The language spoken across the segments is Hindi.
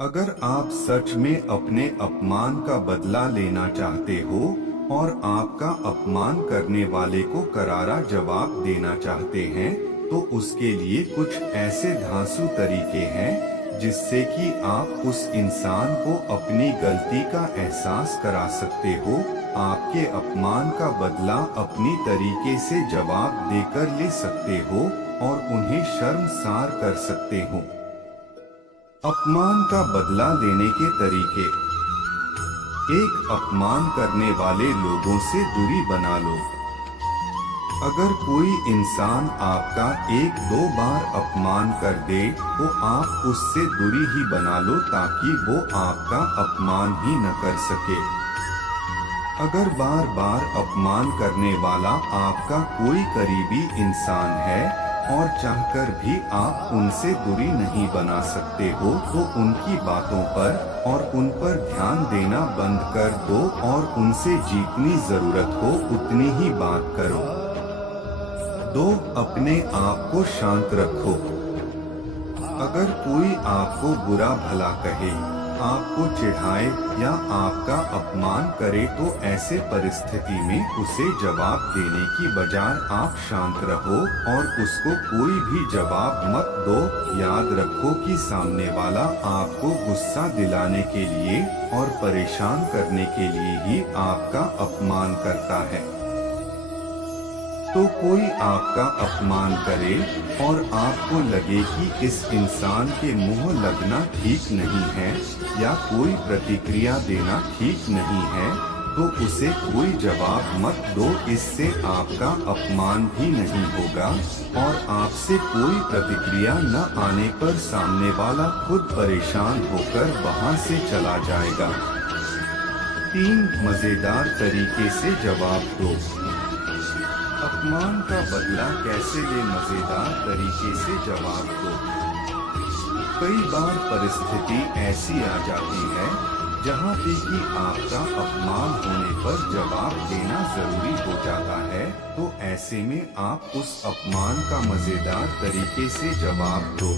अगर आप सच में अपने अपमान का बदला लेना चाहते हो और आपका अपमान करने वाले को करारा जवाब देना चाहते हैं, तो उसके लिए कुछ ऐसे धांसू तरीके हैं जिससे कि आप उस इंसान को अपनी गलती का एहसास करा सकते हो, आपके अपमान का बदला अपनी तरीके से जवाब देकर ले सकते हो और उन्हें शर्मसार कर सकते हो। अपमान का बदला लेने के तरीके। एक, अपमान करने वाले लोगों से दूरी बना लो। अगर कोई इंसान आपका एक दो बार अपमान कर दे तो आप उससे दूरी ही बना लो ताकि वो आपका अपमान ही न कर सके। अगर बार बार अपमान करने वाला आपका कोई करीबी इंसान है और चाहकर भी आप उनसे दूरी नहीं बना सकते हो, तो उनकी बातों पर और उन पर ध्यान देना बंद कर दो और उनसे जितनी जरूरत हो उतनी ही बात करो। 2, अपने आप को शांत रखो। अगर कोई आपको बुरा भला कहे, आपको चिढ़ाए या आपका अपमान करे तो ऐसे परिस्थिति में उसे जवाब देने की बजाय आप शांत रहो और उसको कोई भी जवाब मत दो। याद रखो कि सामने वाला आपको गुस्सा दिलाने के लिए और परेशान करने के लिए ही आपका अपमान करता है। तो कोई आपका अपमान करे और आपको लगे कि इस इंसान के मुंह लगना ठीक नहीं है या कोई प्रतिक्रिया देना ठीक नहीं है, तो उसे कोई जवाब मत दो। इससे आपका अपमान भी नहीं होगा और आपसे कोई प्रतिक्रिया न आने पर सामने वाला खुद परेशान होकर वहां से चला जाएगा। 3, मजेदार तरीके से जवाब दो। अपमान का बदला कैसे ले? मजेदार तरीके से जवाब दो। कई बार परिस्थिति ऐसी आ जाती है जहां पे कि आपका अपमान होने पर जवाब देना जरूरी हो जाता है, तो ऐसे में आप उस अपमान का मजेदार तरीके से जवाब दो।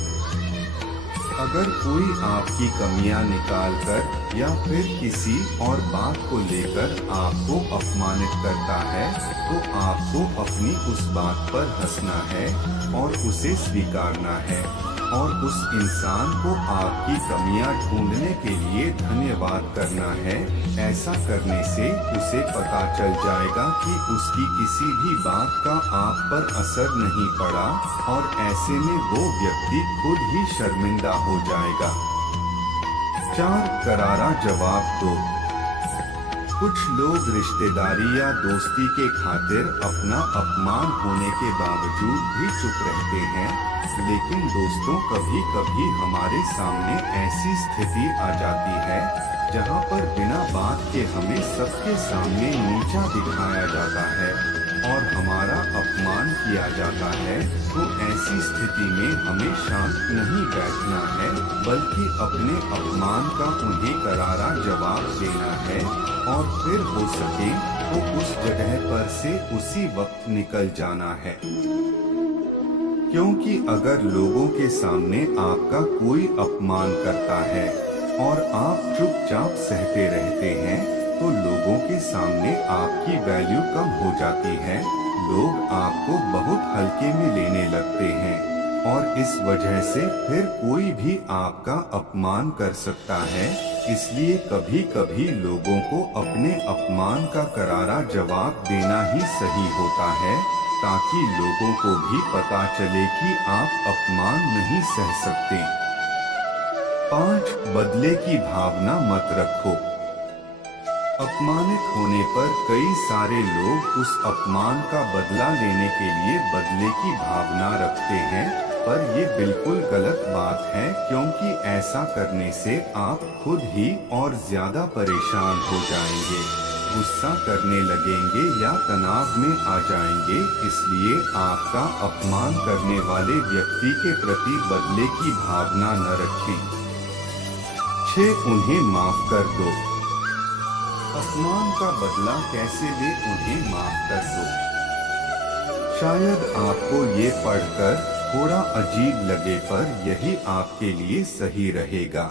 अगर कोई आपकी कमियां निकालकर या फिर किसी और बात को लेकर आपको अपमानित करता है, तो आपको अपनी उस बात पर हंसना है और उसे स्वीकारना है और उस इंसान को आपकी कमियां ढूंढने के लिए धन्यवाद करना है। ऐसा करने से उसे पता चल जाएगा कि उसकी किसी भी बात का आप पर असर नहीं पड़ा और ऐसे में वो व्यक्ति खुद ही शर्मिंदा हो जाएगा। 4, करारा जवाब दो। कुछ लोग रिश्तेदारी या दोस्ती के खातिर अपना अपमान होने के बावजूद भी चुप रहते हैं, लेकिन दोस्तों कभी कभी हमारे सामने ऐसी स्थिति आ जाती है जहां पर बिना बात के हमें सबके सामने नीचा दिखाया जाता है और हमारा अपमान किया जाता है। तो ऐसी स्थिति में हमें शांत नहीं बैठना है, बल्कि अपने अपमान का उन्हें करारा जवाब देना है और फिर हो सके तो उस जगह पर से उसी वक्त निकल जाना है। क्योंकि अगर लोगों के सामने आपका कोई अपमान करता है और आप चुपचाप सहते रहते हैं, तो लोगों के सामने आपकी वैल्यू कम हो जाती है। लोग आपको बहुत हल्के में लेने लगते हैं और इस वजह से फिर कोई भी आपका अपमान कर सकता है। इसलिए कभी कभी लोगों को अपने अपमान का करारा जवाब देना ही सही होता है, ताकि लोगों को भी पता चले कि आप अपमान नहीं सह सकते। 5, बदले की भावना मत रखो। अपमानित होने पर कई सारे लोग उस अपमान का बदला लेने के लिए बदले की भावना रखते हैं, पर ये बिल्कुल गलत बात है, क्योंकि ऐसा करने से आप खुद ही और ज्यादा परेशान हो जाएंगे, गुस्सा करने लगेंगे या तनाव में आ जाएंगे। इसलिए आपका अपमान करने वाले व्यक्ति के प्रति बदले की भावना न रखें। 6, उन्हें माफ कर दो। अपमान का बदला कैसे ले? उन्हें माफ कर दो। शायद आपको ये पढ़कर थोड़ा अजीब लगे पर यही आपके लिए सही रहेगा।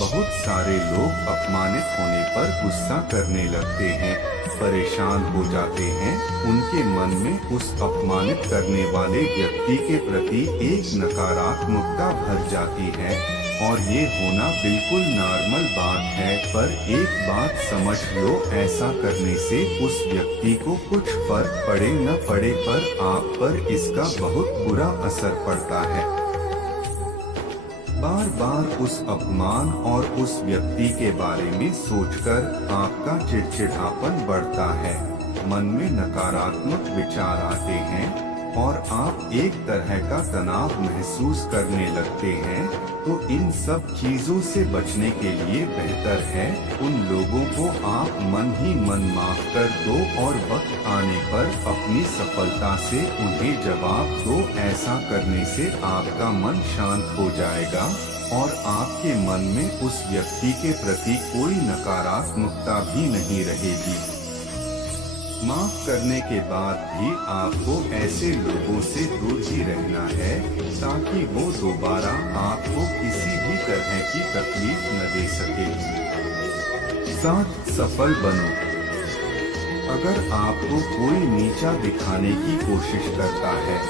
बहुत सारे लोग अपमानित होने पर गुस्सा करने लगते हैं, परेशान हो जाते हैं। उनके मन में उस अपमानित करने वाले व्यक्ति के प्रति एक नकारात्मकता भर जाती है और ये होना बिल्कुल नॉर्मल बात है। पर एक बात समझ लो, ऐसा करने से उस व्यक्ति को कुछ फर्क पड़े न पड़े पर आप पर इसका बहुत बुरा असर पड़ता है। बार बार उस अपमान और उस व्यक्ति के बारे में सोचकर आपका चिड़चिड़ापन बढ़ता है, मन में नकारात्मक विचार आते हैं और आप एक तरह का तनाव महसूस करने लगते हैं। तो इन सब चीजों से बचने के लिए बेहतर है उन लोगों को आप मन ही मन माफ कर दो और वक्त आने पर अपनी सफलता से उन्हें जवाब दो। ऐसा करने से आपका मन शांत हो जाएगा और आपके मन में उस व्यक्ति के प्रति कोई नकारात्मकता भी नहीं रहेगी। माफ करने के बाद भी आपको ऐसे लोगों से दूर ही रहना है ताकि वो दोबारा आपको किसी भी तरह की तकलीफ न दे सके। 7 सफल बनो। अगर आपको कोई नीचा दिखाने की कोशिश करता है,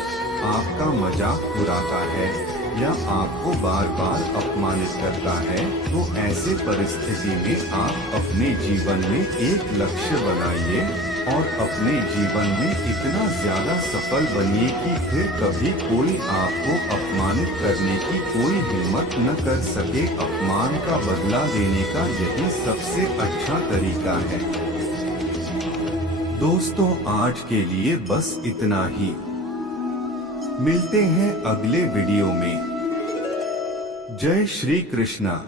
आपका मजाक उड़ाता है या आपको बार बार अपमानित करता है, तो ऐसे परिस्थिति में आप अपने जीवन में एक लक्ष्य बनाइए और अपने जीवन में इतना ज्यादा सफल बनिए कि फिर कभी कोई आपको अपमानित करने की कोई हिम्मत न कर सके। अपमान का बदला लेने का यही सबसे अच्छा तरीका है। दोस्तों, आज के लिए बस इतना ही। मिलते हैं अगले वीडियो में। जय श्री कृष्णा।